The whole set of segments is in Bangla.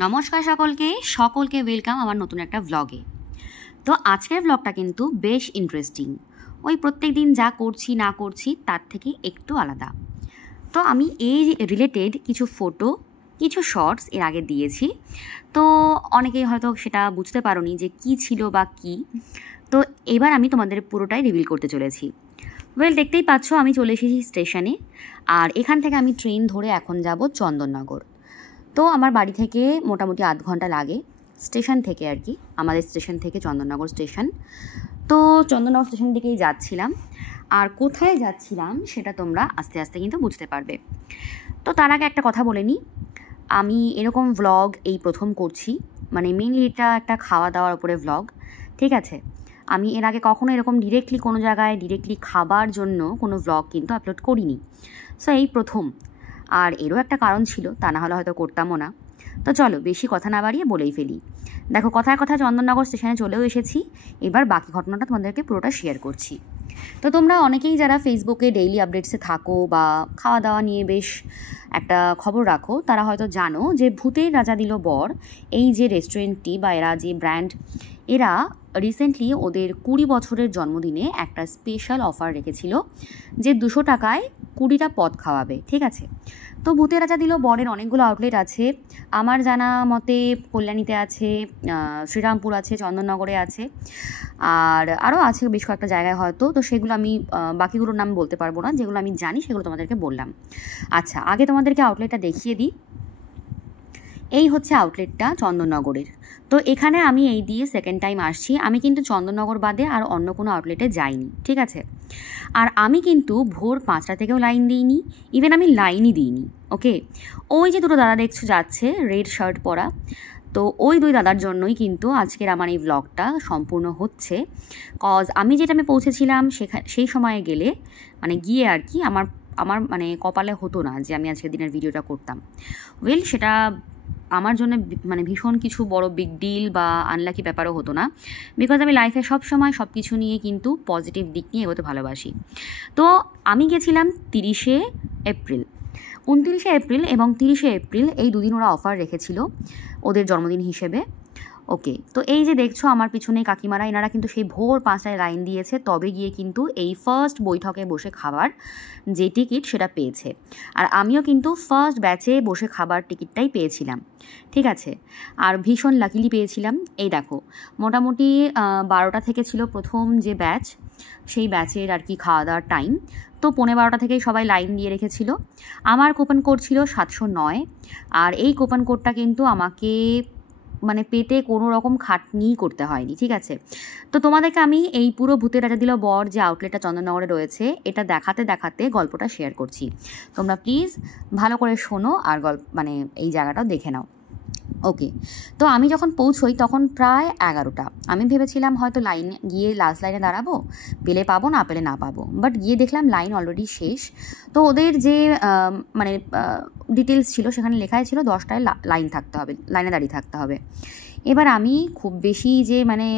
নমস্কার সকলকে ওয়েলকাম আমার নতুন একটা ভ্লগে। তো আজকের ভ্লগটা কিন্তু বেশ ইন্টারেস্টিং। ওই প্রত্যেক দিন যা করছি না করছি তার থেকে একটু আলাদা। তো আমি এই রিলেটেড কিছু ফটো, কিছু শর্টস এর আগে দিয়েছি। তো অনেকেই হয়তো সেটা বুঝতে পারোনি যে কি ছিল বা কি। তো এবার আমি তোমাদের পুরোটাই রিভিল করতে চলেছি। দেখতেই পাচ্ছ আমি চলে এসেছি স্টেশনে, আর এখান থেকে আমি ট্রেন ধরে এখন যাব চন্দননগর। তো আমার বাড়ি থেকে মোটামুটি আধ ঘন্টা লাগে স্টেশন থেকে, আর কি আমাদের স্টেশন থেকে চন্দননগর স্টেশন। তো চন্দননগর স্টেশন দিকেই যাচ্ছিলাম, আর কোথায় যাচ্ছিলাম সেটা তোমরা আস্তে আস্তে কিন্তু বুঝতে পারবে। তো তার আগে একটা কথা বলে নিই, আমি এরকম ভ্লগ এই প্রথম করছি, মানে মেনলি এটা একটা খাওয়া দাওয়ার উপরে ভ্লগ, ঠিক আছে। আমি এর আগে কখনো এরকম ডিরেক্টলি কোনো জায়গায় ডিরেক্টলি খাবার জন্য কোনো ভ্লগ কিন্তু আপলোড করিনি। সো এই প্রথম, আর এরও একটা কারণ ছিল, তা না হলে হয়তো করতামও না। তো চলো বেশি কথা না বাড়িয়ে বলেই ফেলি। দেখো কথায় কথা চন্দননগর স্টেশনে চলেও এসেছি, এবার বাকি ঘটনাটা তোমাদেরকে পুরোটা শেয়ার করছি। তো তোমরা অনেকেই যারা ফেসবুকে ডেইলি আপডেটসে থাকো বা খাওয়া দাওয়া নিয়ে বেশ একটা খবর রাখো, তারা হয়তো জানো যে ভূতের রাজা দিল বর, এই যে রেস্টুরেন্টটি বা এরা যে ব্র্যান্ড, এরা রিসেন্টলি ওদের 20 বছরের জন্মদিনে একটা স্পেশাল অফার রেখেছিল যে 200 টাকায় 20টা পদ খাওয়াবে, ঠিক আছে। তো ভূতের রাজা দিল বরের অনেকগুলো আউটলেট আছে, আমার জানা মতে কল্যাণীতে আছে, শ্রীরামপুর আছে, চন্দননগরে আছে, আর আরও আছে বেশ কয়েকটা জায়গায় হয়তো। তো সেগুলো আমি বাকিগুলোর নাম বলতে পারবো না, যেগুলো আমি জানি সেগুলো তোমাদেরকে বললাম। আচ্ছা, আগে তোমাদেরকে আউটলেটটা দেখিয়ে দিই। এই হচ্ছে আউটলেটটা চন্দননগরের। তো এখানে আমি এই দিয়ে সেকেন্ড টাইম আসছি। আমি কিন্তু চন্দননগর বাদে আর অন্য কোনো আউটলেটে যাইনি, ঠিক আছে। আর আমি কিন্তু ভোর 5টা থেকেও লাইন দিইনি, ইভেন আমি লাইনই দিইনি, ওকে। ওই যে দুটো দাদা দেখছো যাচ্ছে রেড শার্ট পরা, তো ওই দুই দাদার জন্যই কিন্তু আজকের আমার এই ব্লগটা সম্পূর্ণ হচ্ছে। কজ আমি যেটা আমি পৌঁছেছিলাম সেই সময়ে গেলে মানে গিয়ে আর কি আমার আমার মানে কপালে হতো না যে আমি আজকের দিনের ভিডিওটা করতাম। সেটা আমার জন্য মানে ভীষণ কিছু বড় বিগ ডিল বা আনলাকি ব্যাপারও হতো না, বিকজ আমি লাইফে সব সময় সব কিছু নিয়ে কিন্তু পজিটিভ দিক নিয়ে এগোতে ভালোবাসি। তো আমি গেছিলাম 30শে এপ্রিল, 29শে এপ্রিল এবং 30শে এপ্রিল, এই দুদিন ওরা অফার রেখেছিল ওদের জন্মদিন হিসেবে, ওকে। তো এই যে দেখছো আমার পিছনে কাকিমারা, এনারা কিন্তু সেই ভোর 5টায় লাইন দিয়েছে, তবে গিয়ে কিন্তু এই ফার্স্ট বৈঠকে বসে খাবার যে টিকিট সেটা পেয়েছে। আর আমিও কিন্তু ফার্স্ট ব্যাচে বসে খাবার টিকিটটাই পেয়েছিলাম, ঠিক আছে। আর ভীষণ লাকিলি পেয়েছিলাম। এই দেখো মোটামুটি 12টা থেকে ছিল প্রথম যে ব্যাচ, সেই ব্যাচের আর কি খাওয়া দাওয়ার টাইম। তো 12:15 থেকেই সবাই লাইন দিয়ে রেখেছিল। আমার কুপন কোড ছিল 709, আর এই কুপন কোডটা কিন্তু আমাকে মানে পেতে কোনো রকম খাটনিই করতে হয়নি, ঠিক আছে। তো তোমাদেরকে আমি এই পুরো ভূতের রাজা দিল বর যে আউটলেটটা চন্দননগরে রয়েছে এটা দেখাতে দেখাতে গল্পটা শেয়ার করছি। তোমরা প্লিজ ভালো করে শোনো আর মানে এই জায়গাটাও দেখে নাও, ওকে। তো আমি যখন পৌঁছই তখন প্রায় 11টা। আমি ভেবেছিলাম হয়তো লাইনে গিয়ে লাস্ট লাইনে দাঁড়াবো, পেলে পাবো, না পেলে না পাবো, বাট গিয়ে দেখলাম লাইন অলরেডি শেষ। তো ওদের যে মানে ডিটেলস ছিল সেখানে লেখাই ছিল 10টায় লাইন থাকতে হবে, লাইনে দাঁড়িয়ে থাকতে হবে। এবার আমি খুব বেশি যে মানে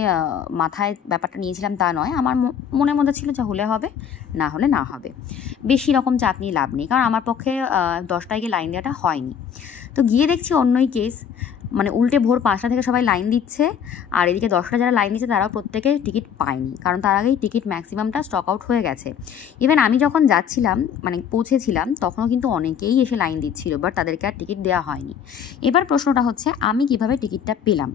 মাথায় ব্যাপারটা নিয়েছিলাম তা নয়, আমার মনের মধ্যে ছিল যা হলে হবে, না হলে না হবে, বেশি রকম চাপ নিয়ে লাভ নেই, কারণ আমার পক্ষে 10টায় গিয়ে লাইন দেওয়াটা হয়নি। তো গিয়ে দেখছি অন্যই কেস, মানে উল্টে ভোর 5টা থেকে সবাই লাইন দিচ্ছে, আর এদিকে 10টা যারা লাইন দিচ্ছে তারাও প্রত্যেকে টিকিট পায়নি, কারণ তার আগেই টিকিট ম্যাক্সিমামটা স্টক আউট হয়ে গেছে। ইভেন আমি যখন যাচ্ছিলাম মানে পৌঁছেছিলাম তখনও কিন্তু অনেকেই এসে লাইন দিচ্ছিল, বাট তাদেরকে আর টিকিট দেওয়া হয়নি। এবার প্রশ্নটা হচ্ছে আমি কিভাবে টিকিটটা পেলাম।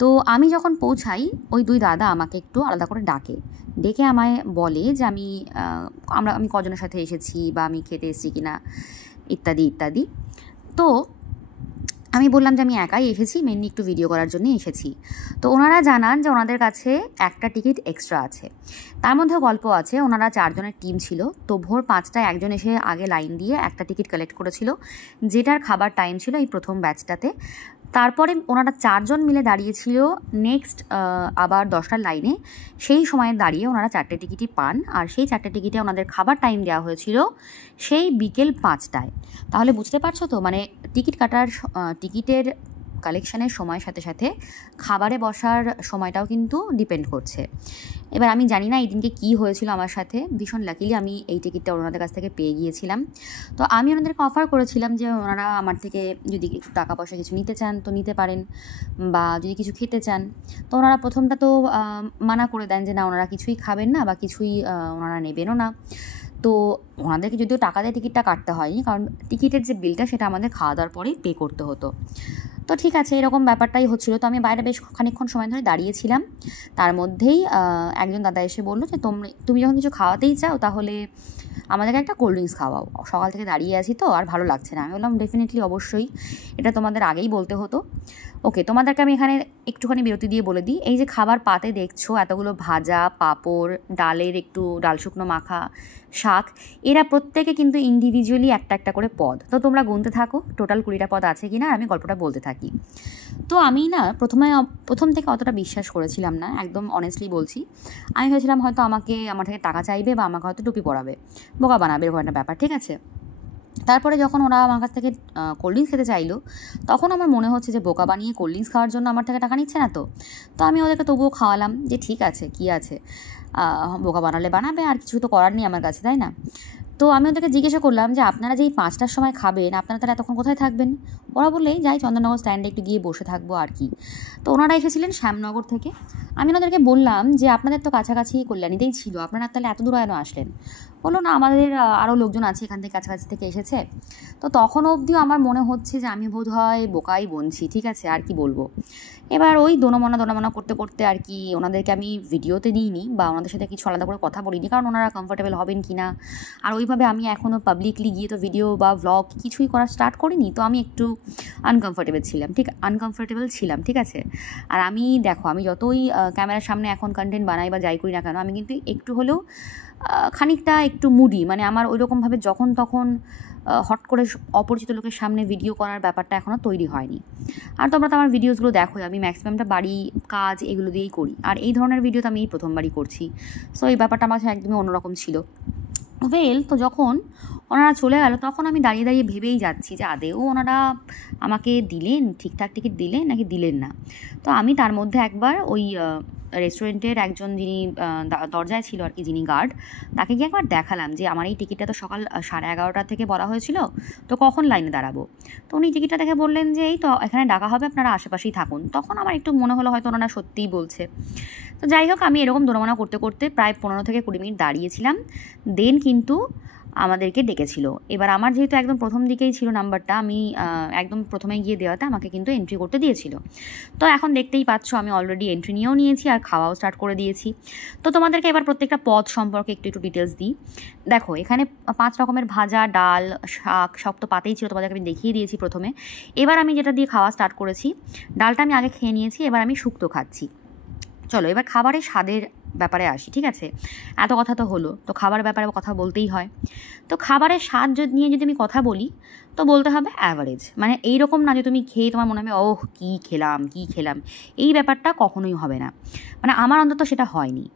তো আমি যখন পৌঁছাই ওই দুই দাদা আমাকে একটু আলাদা করে ডেকে আমায় বলে যে আমি কজনের সাথে এসেছি বা আমি খেতে এসেছি কিনা ইত্যাদি ইত্যাদি। তো আমি বললাম যে আমি একাই এসেছি, মেনলি একটু ভিডিও করার জন্য এসেছি। তো ওনারা জানান যে ওনাদের কাছে একটা টিকিট এক্সট্রা আছে, তার মধ্যেও গল্প আছে। ওনারা 4 জনের টিম ছিল, তো ভোর 5টায় একজন এসে আগে লাইন দিয়ে একটা টিকিট কালেক্ট করেছিল, যেটার খাবার টাইম ছিল এই প্রথম ব্যাচটাতে। তারপরে ওনারা 4 জন মিলে দাঁড়িয়েছিল নেক্সট আবার 10টার লাইনে, সেই সময়ে দাঁড়িয়ে ওনারা 4টে টিকিটই পান, আর সেই 4টে টিকিটে ওনাদের খাবার টাইম দেওয়া হয়েছিল সেই বিকেল 5টায়। তাহলে বুঝতে পারছো তো মানে টিকিটের কালেকশানের সময়ের সাথে সাথে খাবারে বসার সময়টাও কিন্তু ডিপেন্ড করছে। এবার আমি জানি না এই দিনকে কী হয়েছিল আমার সাথে, ভীষণ লাকিলি আমি এই টিকিটটা ওনাদের কাছ থেকে পেয়ে গিয়েছিলাম। তো আমি ওনাদেরকে অফার করেছিলাম যে ওনারা আমার থেকে যদি একটু টাকা পয়সা কিছু নিতে চান তো নিতে পারেন, বা যদি কিছু খেতে চান। তো ওনারা প্রথমটা তো মানা করে দেন যে না, ওনারা কিছুই খাবেন না বা কিছুই ওনারা নেবেনও না। তো ওনাদেরকে যদিও টাকা দিয়ে টিকিটটা কাটতে হয়নি, কারণ টিকিটের যে বিলটা সেটা আমাদের খাওয়া দাওয়ার পরেই পে করতে হতো। তো ঠিক আছে, এরকম ব্যাপারটাই হচ্ছিলো। তো আমি বাইরে বেশ খানিকক্ষণ সময় ধরে দাঁড়িয়েছিলাম। তার মধ্যেই একজন দাদা এসে বললো যে তুমি যখন কিছু খাওয়াতেই চাও তাহলে আমাদেরকে একটা কোল্ড ড্রিঙ্কস খাওয়াও, সকাল থেকে দাঁড়িয়ে আছি তো আর ভালো লাগছে না। আমি বললাম ডেফিনেটলি, অবশ্যই, এটা তোমাদের আগেই বলতে হতো। ওকে, তোমাদেরকে আমি এখানে একটুখানি বিরতি দিয়ে বলে দিই, এই যে খাবার পাতে দেখছো এতগুলো ভাজা, পাঁপড়, ডালের একটু ডাল শুকনো মাখা, শাক, এরা প্রত্যেকে কিন্তু ইন্ডিভিজুয়ালি একটা একটা করে পদ। তো তোমরা গুনতে থাকো টোটাল 20টা পদ আছে কিনা, আর আমি গল্পটা বলতে থাকি। তো আমি না প্রথম থেকে অতটা বিশ্বাস করেছিলাম না, একদম অনেস্টলি বলছি। আমি ভেবেছিলাম হয়তো আমার থেকে টাকা চাইবে বা আমাকে হয়তো টুপি পরাবে, বোকা বানাবে, এরকম একটা ব্যাপার, ঠিক আছে। তারপরে যখন ওরা আমার কাছ থেকে কোল্ড ড্রিঙ্কস খেতে চাইলো, তখন আমার মনে হচ্ছে যে বোকা বানিয়ে কোল্ড ড্রিঙ্কস খাওয়ার জন্য আমার থেকে টাকা নিচ্ছে না তো। তো আমি ওদেরকে তবুও খাওয়ালাম যে ঠিক আছে, কী আছে, বোকা বানালে বানাবে, আর কিছু তো করার নেই আমার কাছে, তাই না। তো আমি ওদেরকে জিজ্ঞাসা করলাম যে আপনারা যেই 5টার সময় খাবেন, আপনারা তারা এতক্ষণ কোথায় থাকবেন? ওরা বললেই যাই চন্দননগর স্ট্যান্ডে একটু গিয়ে বসে থাকবো আর কি। তো ওনারা এসেছিলেন শ্যামনগর থেকে। আমি ওনাদেরকে বললাম যে আপনাদের তো কাছাকাছি কল্যাণীতেই ছিল, আপনারা তাহলে এত দূর কেন আসলেন? বললো না, আমাদের আরও লোকজন আছে এখান থেকে, কাছাকাছি থেকে এসেছে। তো তখন অবধিও আমার মনে হচ্ছে যে আমি বোধ হয় বোকাই বনছি, ঠিক আছে, আর কি বলবো। এবার ওই দোনামনা করতে করতে আর কি ওনাদেরকে আমি ভিডিওতে দিইনি বা ওনাদের সাথে কিছু আলাদা করে কথা বলিনি, কারণ ওনারা কমফোর্টেবল হবেন কি না। আর ওইভাবে আমি এখনও পাবলিকলি গিয়ে তো ভিডিও বা ভ্লগ কিছুই করা স্টার্ট করিনি, তো আমি একটু আনকমফোর্টেবল ছিলাম, ঠিক আছে। আর আমি দেখো, আমি যতই ক্যামেরার সামনে এখন কন্টেন্ট বানাই বা যাই করি না কেন, আমি কিন্তু একটু হলেও খানিকটা একটু মুডি, মানে আমার ওই রকমভাবে যখন তখন হট করে অপরিচিত লোকের সামনে ভিডিও করার ব্যাপারটা এখনও তৈরি হয়নি। আর তোমরা তো আমার ভিডিওসগুলো দেখোই, আমি ম্যাক্সিমামটা বাড়ি কাজ এগুলো দিয়েই করি, আর এই ধরনের ভিডিও তো আমি এই প্রথমবারই করছি। সো এই ব্যাপারটা আমার কাছে একদমই অন্যরকম ছিল। তো যখন ওনারা চলে গেল, তখন আমি দাঁড়িয়ে দাঁড়িয়ে ভেবেই যাচ্ছি যে আদেও ওনারা আমাকে দিলেন, ঠিকঠাক টিকিট দিলেন নাকি দিলেন না। তো আমি তার মধ্যে একবার ওই রেস্টুরেন্টের একজন যিনি দরজায় ছিল আর কি, যিনি গার্ড, তাকে গিয়ে একবার দেখালাম যে আমার এই টিকিটটা তো সকাল 11:30 থেকে বলা হয়েছিল, তো কখন লাইনে দাঁড়াবো। তো উনি টিকিটটা দেখে বললেন যে এই তো এখানে ডাকা হবে, আপনারা আশেপাশেই থাকুন। তখন আমার একটু মনে হলো হয়তো ওনারা সত্যিই বলছে। তো যাই হোক, আমি এরকম দোনামনা করতে করতে প্রায় 15 থেকে 20 মিনিট দাঁড়িয়েছিলাম। দেন কিন্তু আমাদেরকে ডেকেছিল। এবার আমার যেহেতু একদম প্রথম দিকেই ছিল নাম্বারটা, আমি একদম প্রথমে গিয়ে দেওয়াতে আমাকে কিন্তু এন্ট্রি করতে দিয়েছিল। তো এখন দেখতেই পাচ্ছ আমি অলরেডি এন্ট্রি নিয়েও নিয়েছি আর খাওয়াও স্টার্ট করে দিয়েছি। তো তোমাদেরকে এবার প্রত্যেকটা পদ সম্পর্কে একটু ডিটেলস দিই। দেখো, এখানে 5 রকমের ভাজা, ডাল, শাক, সব তো পাতেই ছিল, তোমাদেরকে আমি দেখিয়ে দিয়েছি প্রথমে। এবার আমি যেটা দিয়ে খাওয়া স্টার্ট করেছি, ডালটা আমি আগে খেয়ে নিয়েছি, এবার আমি শুক্তো খাচ্ছি। চলো এবার খাবারের স্বাদের ব্যাপারে আসি, ঠিক আছে। এত কথা তো হলো, তো খাবারের ব্যাপারে কথা বলতেই হয়। তো খাবারের স্বাদ নিয়ে যদি আমি কথা বলি, তো বলতে হবে অ্যাভারেজ। মানে এইরকম না যে তুমি খেয়ে তোমার মনে হবে ওহ কী খেলাম, এই ব্যাপারটা কখনোই হবে না, মানে আমার অন্তত সেটা হয়নি।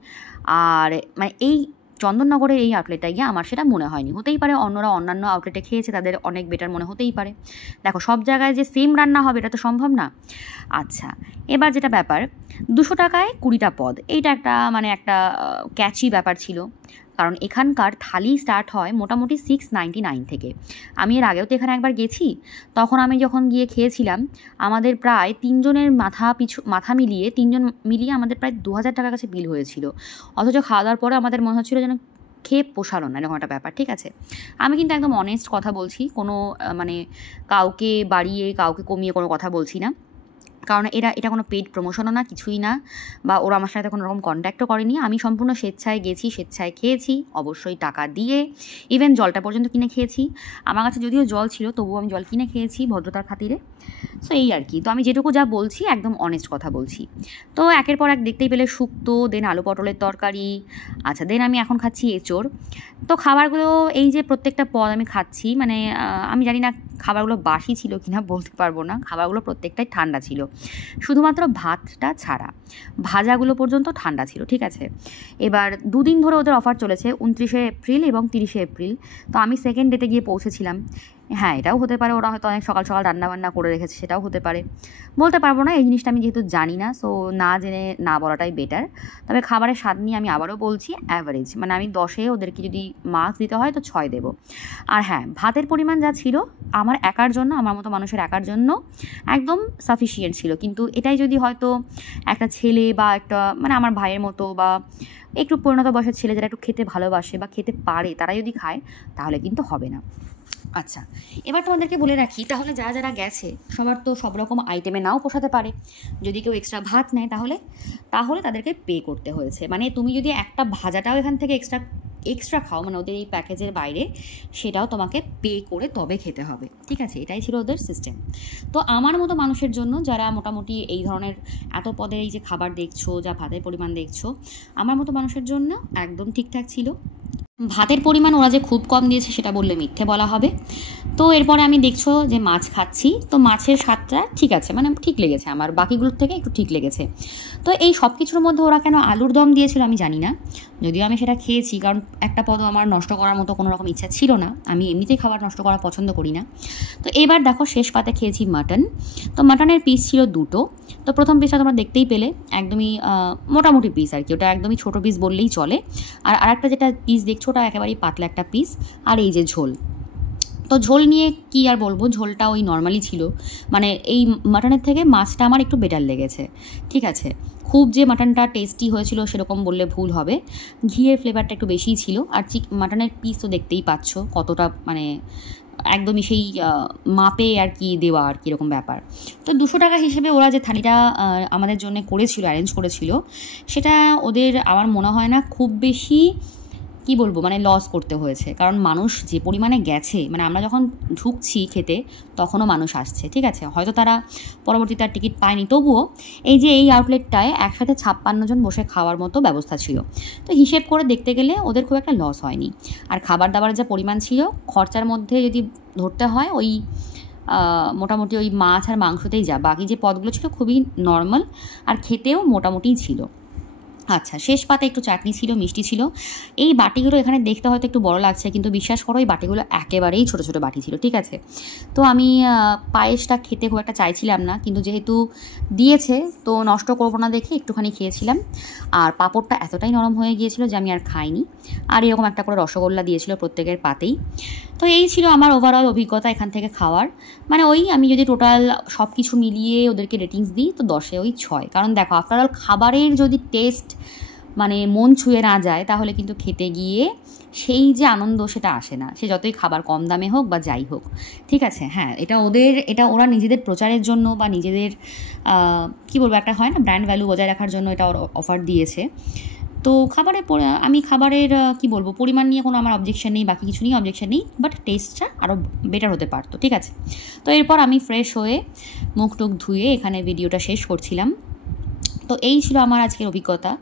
আর মানে এই চন্দননগরের এই আউটলেটটা গিয়ে আমার সেটা মনে হয়নি। হতেই পারে অন্যরা অন্যান্য আউটলেটে খেয়েছে, তাদের অনেক বেটার মনে হতেই পারে। দেখো, সব জায়গায় যে সেম রান্না হবে এটা তো সম্ভব না। আচ্ছা, এবার যেটা ব্যাপার, 200 টাকায় 20টা পদ, এইটা একটা ক্যাচি ব্যাপার ছিল। কারণ এখানকার থালি স্টার্ট হয় মোটামুটি 699 থেকে। আমি এর আগেও তো এখানে একবার গেছি, তখন আমি যখন গিয়ে খেয়েছিলাম আমাদের প্রায় 3 জনের মাথা মিলিয়ে 3 জন মিলিয়ে আমাদের প্রায় 2000 টাকার কাছে বিল হয়েছিল। অথচ খাওয়া দাওয়ার পরে আমাদের মনে হচ্ছিলো যেন খেয়ে পোষালো না, এরকম একটা ব্যাপার, ঠিক আছে। আমি কিন্তু একদম অনেস্ট কথা বলছি, কোনো মানে কাউকে বাড়িয়ে কাউকে কমিয়ে কোনো কথা বলছি না, কারণ এটা কোনো পেইড প্রমোশনও না, কিছুই না, বা ওরা আমার সাথে কোনো রকম কন্ট্যাক্টও করেনি। আমি সম্পূর্ণ স্বেচ্ছায় গেছি, স্বেচ্ছায় খেয়েছি, অবশ্যই টাকা দিয়ে। ইভেন জলটা পর্যন্ত কিনে খেয়েছি। আমার কাছে যদিও জল ছিল, তবুও আমি জল কিনে খেয়েছি ভদ্রতার খাতিরে। সো এই আর কি। তো আমি যেটুকু যা বলছি একদম অনেস্ট কথা বলছি। তো একের পর এক দেখতেই পেলে শুক্তো, দেন আলু পটলের তরকারি, আচ্ছা দেন আমি এখন খাচ্ছি এঁচোড়। তো খাবারগুলো এই যে প্রত্যেকটা পদ আমি খাচ্ছি, মানে আমি জানি না খাবারগুলো বাসি ছিল কিনা, বলতে পারবো না। খাবারগুলো প্রত্যেকটাই ঠান্ডা ছিল, শুধুমাত্র ভাতটা ছাড়া, ভাজাগুলো পর্যন্ত ঠান্ডা ছিল, ঠিক আছে। এবার 2 দিন ধরে ওদের অফার চলেছে, 29শে এপ্রিল এবং 30শে এপ্রিল। তো আমি সেকেন্ড ডেটে গিয়ে পৌঁছেছিলাম। হ্যাঁ, এটাও হতে পারে ওরা হয়তো অনেক সকাল সকাল রান্নাবান্না করে রেখেছে, সেটাও হতে পারে, বলতে পারবো না। এই জিনিসটা আমি যেহেতু জানি না, সো না জেনে না বলাটাই বেটার। তবে খাবারের স্বাদ নিয়ে আমি আবারও বলছি অ্যাভারেজ, মানে আমি 10-এ ওদেরকে যদি মার্কস দিতে হয় তো 6 দেবো। আর হ্যাঁ, ভাতের পরিমাণ যা ছিল আমার একার জন্য, আমার মতো মানুষের একার জন্য একদম সাফিসিয়েন্ট ছিল। কিন্তু এটাই যদি হয়তো একটা ছেলে বা একটা মানে আমার ভাইয়ের মতো বা একটু পরিণত বয়সের ছেলে যারা একটু খেতে ভালোবাসে বা খেতে পারে তারা যদি খায় তাহলে কিন্তু হবে না। আচ্ছা, এবার তোমাদেরকে বলে রাখি, তাহলে যারা যারা গেছে সবার তো সব রকম আইটেমে নাও পোষাতে পারে। যদি কেউ এক্সট্রা ভাত নেয় তাহলে তাহলে তাদেরকে পে করতে হয়েছে। মানে তুমি যদি একটা ভাজাটাও এখান থেকে এক্সট্রা খাও, মানে ওদের এই প্যাকেজের বাইরে, সেটাও তোমাকে পে করে তবে খেতে হবে, ঠিক আছে? এটাই ছিল ওদের সিস্টেম। তো আমার মতো মানুষের জন্য যারা মোটামুটি এই ধরনের এত পদের এই যে খাবার দেখছো, যা ভাতের পরিমাণ দেখছো, আমার মতো মানুষের জন্য একদম ঠিকঠাক ছিল। ভাতের পরিমাণ ওরা যে খুব কম দিয়েছে সেটা বললে মিথ্যে বলা হবে। তো এরপরে আমি দেখছো যে মাছ খাচ্ছি, তো মাছের স্বাদটা ঠিক আছে, মানে ঠিক লেগেছে আমার, বাকিগুলোর থেকে একটু ঠিক লেগেছে। তো এই সব কিছুর মধ্যে ওরা কেন আলুর দম দিয়েছিল আমি জানি না, যদিও আমি সেটা খেয়েছি, কারণ একটা পদও আমার নষ্ট করার মতো কোনো রকম ইচ্ছা ছিল না, আমি এমনিতেই খাবার নষ্ট করা পছন্দ করি না। তো এবার দেখো শেষ পাতে খেয়েছি মাটন। তো মাটনের পিস ছিল 2টো। তো প্রথম পিসটা তোমরা দেখতেই পেলে, একদমই মোটামুটি পিস আর কি, ওটা একদমই ছোটো পিস বললেই চলে। আর আরেকটা যেটা পিস দেখছো ওটা একেবারেই পাতলা একটা পিস। আর এই যে ঝোল, তো ঝোল নিয়ে কি আর বলবো, ঝোলটা ওই নর্মালি ছিল, মানে এই মাটনের থেকে মাছটা আমার একটু বেটার লেগেছে, ঠিক আছে? খুব যে মাটনটা টেস্টি হয়েছিল সেরকম বললে ভুল হবে, ঘিয়ের ফ্লেভারটা একটু বেশিই ছিল। আর মাটনের পিস তো দেখতেই পাচ্ছ কতটা, মানে একদমই সেই মাপে আর কি দেওয়া আর কি এরকম ব্যাপার। তো 200 টাকা হিসেবে ওরা যে থালিটা আমাদের জন্য করেছিল, অ্যারেঞ্জ করেছিল, সেটা ওদের আমার মনে হয় না খুব বেশি কি বলবো মানে লস করতে হয়েছে। কারণ মানুষ যে পরিমাণে গেছে, মানে আমরা যখন ঢুকছি খেতে তখনও মানুষ আসছে, ঠিক আছে? হয়তো তারা পরবর্তীতে আর টিকিট পায়নি, তবুও এই যে এই আউটলেটটায় একসাথে 56 জন বসে খাওয়ার মতো ব্যবস্থা ছিল। তো হিসেব করে দেখতে গেলে ওদের খুব একটা লস হয়নি। আর খাবার দাবারের যা পরিমাণ ছিল, খরচার মধ্যে যদি ধরতে হয় ওই মোটামুটি ওই মাছ আর মাংসতেই যা, বাকি যে পদগুলো ছিল খুবই নর্মাল আর খেতেও মোটামুটিই ছিল। আচ্ছা, শেষ পাতে একটু চাটনি ছিল, মিষ্টি ছিল। এই বাটিগুলো এখানে দেখতে হয়তো একটু বড় লাগছে, কিন্তু বিশ্বাস করো এই বাটিগুলো একেবারেই ছোটো ছোটো বাটি ছিল, ঠিক আছে? তো আমি পায়েসটা খেতে খুব একটা চাইছিলাম না, কিন্তু যেহেতু দিয়েছে তো নষ্ট করবো না দেখে একটুখানি খেয়েছিলাম। আর পাঁপড়টা এতটাই নরম হয়ে গিয়েছিল যে আমি আর খাইনি। আর এরকম একটা করে রসগোল্লা দিয়েছিল প্রত্যেকের পাতেই। তো এই ছিল আমার ওভারঅল অভিজ্ঞতা এখান থেকে খাওয়ার। মানে ওই আমি যদি টোটাল সব কিছু মিলিয়ে ওদেরকে রেটিংস দিই তো 10-এ ওই 6। কারণ দেখো আফটারঅল খাবারের যদি টেস্ট মানে মন ছুঁয়ে না যায় তাহলে কিন্তু খেতে গিয়ে সেই যে আনন্দ সেটা আসে না, সে যতই খাবার কম দামে হোক বা যাই হোক, ঠিক আছে? হ্যাঁ, এটা ওরা নিজেদের প্রচারের জন্য বা নিজেদের কী বলবো, একটা হয় না ব্র্যান্ড ভ্যালু বজায় রাখার জন্য এটা অফার দিয়েছে। তো আমি খাবারের কী বলবো পরিমাণ নিয়ে কোনো আমার অবজেকশন নেই, বাকি কিছু নিয়ে অবজেকশন নেই, বাট টেস্টটা আরও বেটার হতে পারতো, ঠিক আছে? তো এরপর আমি ফ্রেশ হয়ে মুখ টুক ধুয়ে এখানে ভিডিওটা শেষ করছিলাম। তো এই ছিল আমার আজকের অভিজ্ঞতা,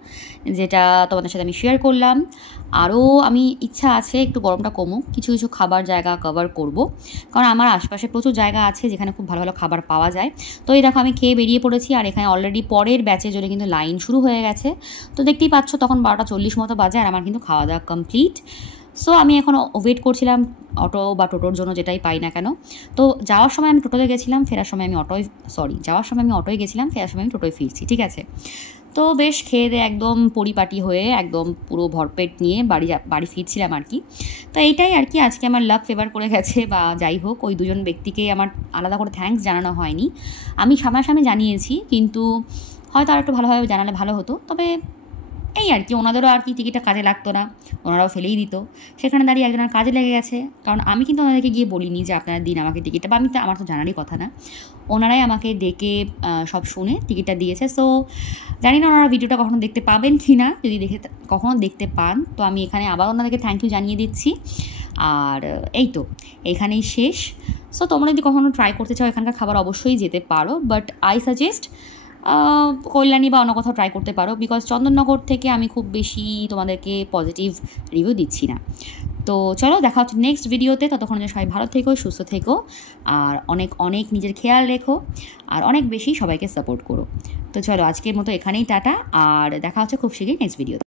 যেটা তোমাদের সাথে আমি শেয়ার করলাম। আরও আমি ইচ্ছা আছে একটু গরমটা কমুক, কিছু কিছু খাবার জায়গা কভার করব, কারণ আমার আশপাশে প্রচুর জায়গা আছে যেখানে খুব ভালো ভালো খাবার পাওয়া যায়। তো এই দেখো আমি খেয়ে বেরিয়ে পড়েছি, আর এখানে অলরেডি পরের ব্যাচের জন্য কিন্তু লাইন শুরু হয়ে গেছে। তো দেখতেই পাচ্ছ তখন 12:40 মতো বাজে, আর আমার কিন্তু খাওয়া দাওয়া কমপ্লিট। সো আমি এখন ওয়েট করছিলাম অটো বা টোটোর জন্য, যেটাই পাই না কেন। তো যাওয়ার সময় আমি টোটোতে গেছিলাম, ফেরার সময় আমি যাওয়ার সময় আমি অটোয় গেছিলাম, ফেরার সময় আমি টোটোয় ফিরছি, ঠিক আছে? তো বেশ খেয়ে দিয়ে একদম পরিপাটি হয়ে একদম পুরো ভরপেট নিয়ে বাড়ি ফিরছিলাম আর কি। তো এইটাই আর কি আজকে আমার লাক ফেভার করে গেছে, বা যাই হোক ওই দুজন ব্যক্তিকে আমার আলাদা করে থ্যাঙ্কস জানানো হয়নি। আমি সামনাসামনি জানিয়েছি, কিন্তু হয়তো আর একটু ভালোভাবে জানালে ভালো হতো। তবে এই আর কি, ওনাদেরও আর কি টিকিটটা কাজে লাগতো না, ওনারাও ফেলেই দিত। সেখানে দাঁড়িয়ে একজনের কাজে লেগে গেছে, কারণ আমি কিন্তু ওনাদেরকে গিয়ে বলিনি যে আপনারা দিন আমাকে টিকিটটা, বা আমার তো জানারই কথা না। ওনারাই আমাকে ডেকে সব শুনে টিকিটটা দিয়েছে। সো জানি না ওনারা ভিডিওটা কখনো দেখতে পাবেন কি না, যদি কখনো দেখতে পান তো আমি এখানে আবার ওনাদেরকে থ্যাংক ইউ জানিয়ে দিচ্ছি। আর এই তো এখানেই শেষ। সো তোমরা যদি কখনো ট্রাই করতে চাও এখানকার খাবার অবশ্যই যেতে পারো, বাট আই সাজেস্ট কল্যাণী বা অন্য কোথাও ট্রাই করতে পারো, বিকজ চন্দননগর থেকে আমি খুব বেশি তোমাদেরকে পজিটিভ রিভিউ দিচ্ছি না। তো চলো দেখা হচ্ছে নেক্সট ভিডিওতে, ততক্ষণ সবাই ভালো থেকো, সুস্থ থেকো, আর অনেক অনেক নিজের খেয়াল রেখো, আর অনেক বেশি সবাইকে সাপোর্ট করো। তো চলো আজকের মতো এখানেই টাটা, আর দেখা হচ্ছে খুব শীঘ্রই নেক্সট ভিডিওতে।